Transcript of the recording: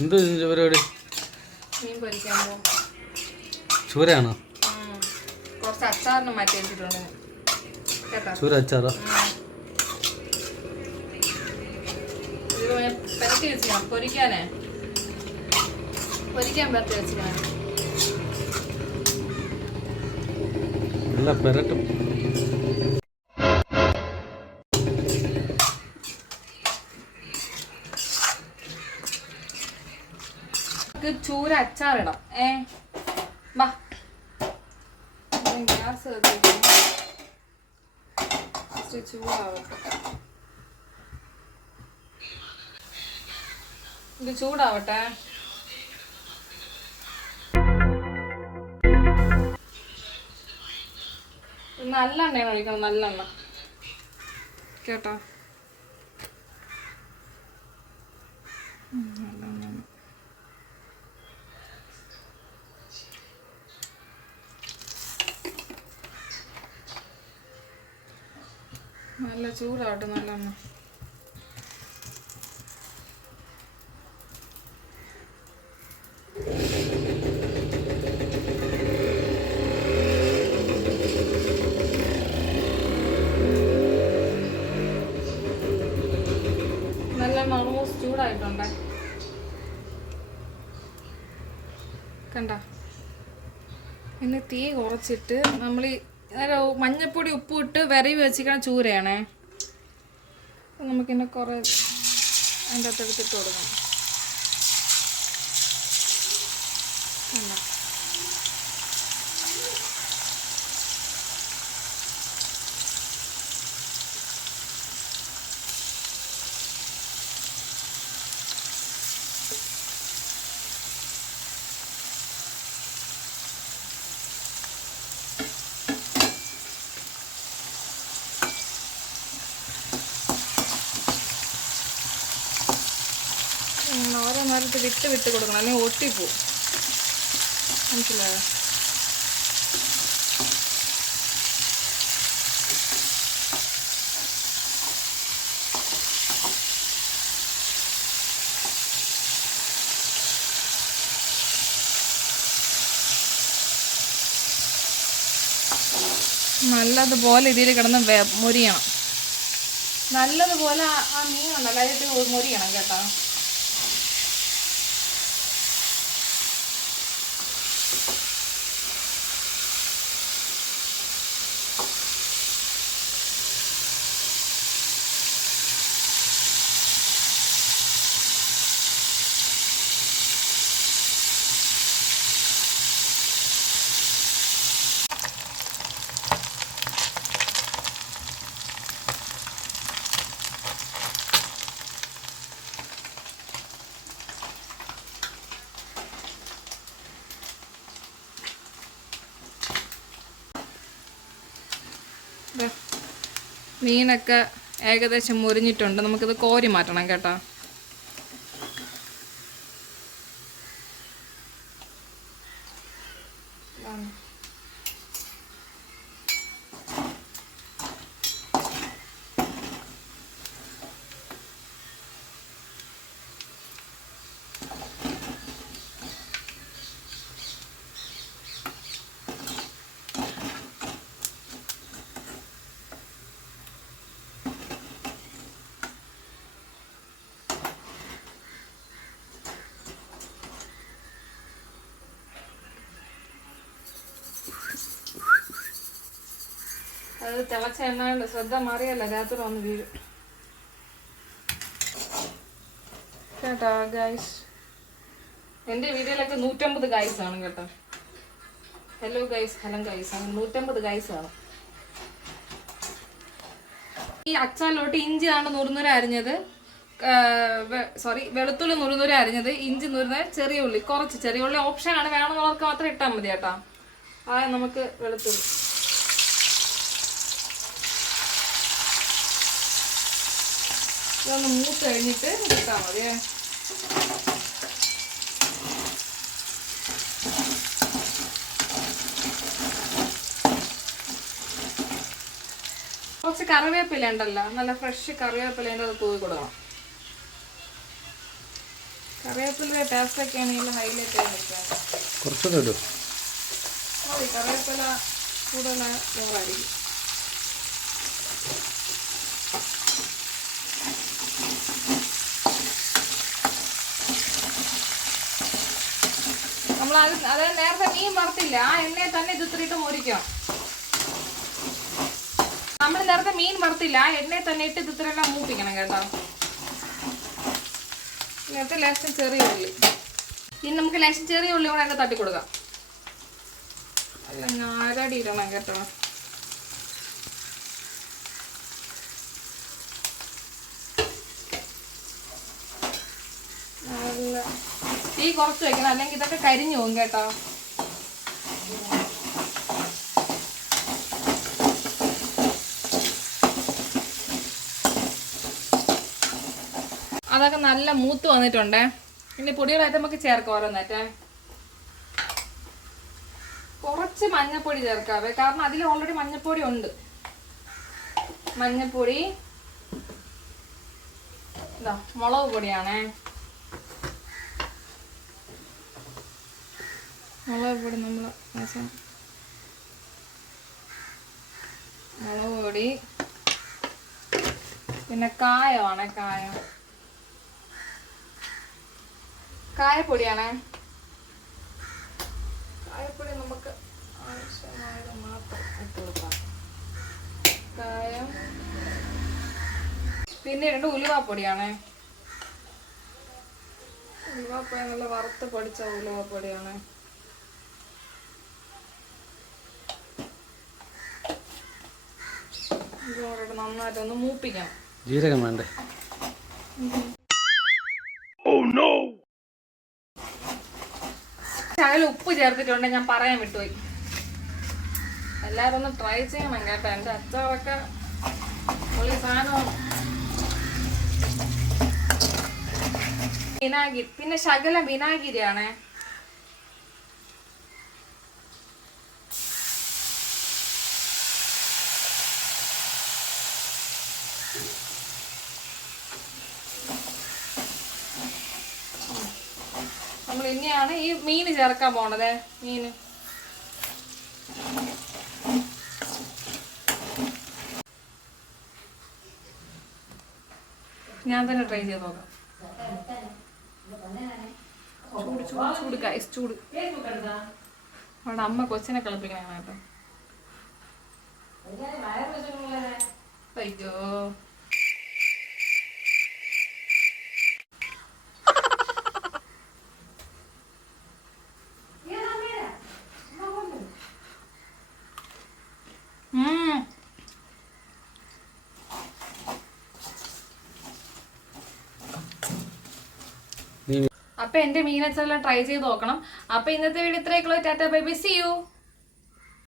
എന്ത് പരിപാടി? ചൂരയാണോ? ചൂര അച്ചാറോ? പൊരിക്കാനേ. പൊരിക്കാൻ പെരട്ടി വെച്ചിക്കണം നല്ല പെരട്ടും. നമുക്ക് ചൂര അച്ചാറിടാം. ഏ? വാ. ഗ്യാസ്. ഇച്ചിരി ചൂടാവട്ടെ. ഇത് ചൂടാവട്ടെ. നല്ലെണ്ണയാണ് ഒഴിക്കണം നല്ലെണ്ണ. കേട്ടോ ഉം, നല്ലെണ്ണ. നല്ല ചൂടാവട്ടെ നല്ലെണ്ണ. നല്ലെണ്ണ ഓൾമോസ്റ്റ് ചൂടായിട്ടുണ്ടേ. കണ്ട. ഇന്ന് തീ കുറച്ചിട്ട് നമ്മൾ മഞ്ഞപ്പൊടി ഉപ്പ് ഇട്ട് വിരവി വെച്ചിരിക്കണ ചൂരയാണേ. നമുക്കിന്നെ കുറേ അതിന്റെ അകത്തെടുത്തിട്ട് കൊടുക്കണം. നേരത്ത് വിട്ട് വിട്ട് കൊടുക്കണം. അല്ലെങ്കിൽ ഒട്ടിപ്പോവും മനസ്സിലായോ? നല്ലതുപോലെ ഇതിൽ കിടന്ന് മുരിയണം. നല്ലതുപോലെ ആ മീൻ ഉണ്ടല്ലോ അതിൽ മുരിയണം കേട്ടോ. മീനൊക്കെ ഏകദേശം മുറിഞ്ഞിട്ടുണ്ട് നമുക്കിത് കോരി മാറ്റണം കേട്ടോ. അത് തിളച്ച എണ്ണ ശ്രദ്ധ മാറിയല്ല രാത്രി വന്ന് വീഴും. കേട്ടോ ഗൈസ് എന്റെ വീഡിയോയിലൊക്കെ നൂറ്റമ്പത് ഗൈസ് ആണ് കേട്ടോ. ഹലോ ഗൈസ് ഹലോ ഗൈസ് ആണ് നൂറ്റമ്പത് ഗൈസ് ആണ്. ഈ അച്ചാലോട്ട് ഇഞ്ചിയാണ് നുറുന്നൂര അരിഞ്ഞത്. സോറി വെളുത്തുള്ളി നുറുന്നൂര അരിഞ്ഞത്. ഇഞ്ചി നുറുന്ന ചെറിയ ഉള്ളി കുറച്ച് ചെറിയ ഉള്ളി. ഓപ്ഷൻ ആണ്. വേണമെന്നുള്ളവർക്ക് മാത്രം ഇട്ടാൽ മതി കേട്ടോ. ആ നമുക്ക് വെളുത്തുള്ളി. ഇതൊന്ന് മൂത്ത് കഴിഞ്ഞിട്ട് എടുത്താൽ മതി കുറച്ച് കറിവേപ്പില ഉണ്ടല്ലോ. നല്ല ഫ്രഷ് കറിവേപ്പിലേന്റെ അത് തൂവി കൊടുക്കണം. കറിവേപ്പില ടേസ്റ്റ് ഒക്കെ ആണെങ്കിൽ ഹൈലൈറ്റ് ചെയ്യാൻ പറ്റുക കുറച്ചുകൂടെ ഇടും. മതി കറിവേപ്പില കൂടുതൽ ഓവറായിരിക്കും നമ്മൾ അത് അതായത് നേരത്തെ മീൻ വറുത്തില്ല. ആ എണ്ണയെ തന്നെ ഇത് ഇത്തിരിട്ട് മുരിക്കാം. നമ്മൾ നേരത്തെ മീൻ വറുത്തില്ല. ആ എണ്ണയെ തന്നെ ഇട്ട് ഇത് ഇത്തിരി എല്ലാം മൂപ്പിക്കണം കേട്ടോ. നേരത്തെ ലേശം ചെറിയ ഉള്ളി. ഇനി നമുക്ക് ലേശം ചെറിയ ഉള്ളി കൂടെ അതിന്റെ തട്ടി കൊടുക്കാം അല്ല ഞാരടി ഇടണം കേട്ടോ നല്ല തീ കുറച്ച് വെക്കണം. അല്ലെങ്കിൽ ഇതൊക്കെ കരിഞ്ഞു പോകും കേട്ടോ. അതൊക്കെ നല്ല മൂത്ത് വന്നിട്ടുണ്ടേ. ഇനി പൊടികളായിട്ട് നമുക്ക് ചേർക്കാം ഓരോന്നേറ്റേ കുറച്ച് മഞ്ഞപ്പൊടി ചേർക്കാവേ. കാരണം അതിൽ ഓൾറെഡി മഞ്ഞപ്പൊടി ഉണ്ട്. മഞ്ഞപ്പൊടി ഇതാ മുളക് പൊടിയാണേ. മുളക് പൊടി നമ്മൾ മുളക് പൊടി പിന്നെ കായമാണ് കായം. കായപ്പൊടിയാണ്. കായപ്പൊടി നമുക്ക് ആവശ്യമായത് മാത്രം ഇട്ട് കൊടുക്കാം. കായം. പിന്നെ രണ്ട് ഉലുവാപ്പൊടിയാണ്. ഉലുവാപ്പൊടി നല്ല വറുത്ത് പൊടിച്ച ഉലുവാപ്പൊടിയാണ്. നന്നായിട്ടൊന്ന് മൂപ്പിക്കണം. ജീരകം വേണ്ടേ? ശകലം ഉപ്പ് ചേർത്തിട്ടുണ്ട് ഞാൻ പറയാൻ വിട്ടുപോയി. എല്ലാവരും ഒന്ന് ട്രൈ ചെയ്യണം കേട്ടോ. എന്റെ അച്ചാറൊക്കെ പുള്ളി സാധനമാണ്. വിനാഗിരി. പിന്നെ ശകലം വിനാഗിരിയാണേ. ഇനിയാണ് ഈ മീന് ചേർക്കാൻ പോണത്. മീന് ഞാൻ തന്നെ ട്രൈ ചെയ്ത് നോക്കാം. ചൂട് ചൂട് ചൂട് ഗൈസ് ചൂട്. അവിടെ അമ്മ കൊച്ചിനെ കളിപ്പിക്കണേട്ടോ അയ്യോ. നീ അപ്പൊ എന്റെ മീനച്ചെല്ലാം ട്രൈ ചെയ്ത് നോക്കണം. അപ്പൊ ഇന്നത്തെ വീഡിയോ ഇത്രയൊക്കെ tata bye bye. See you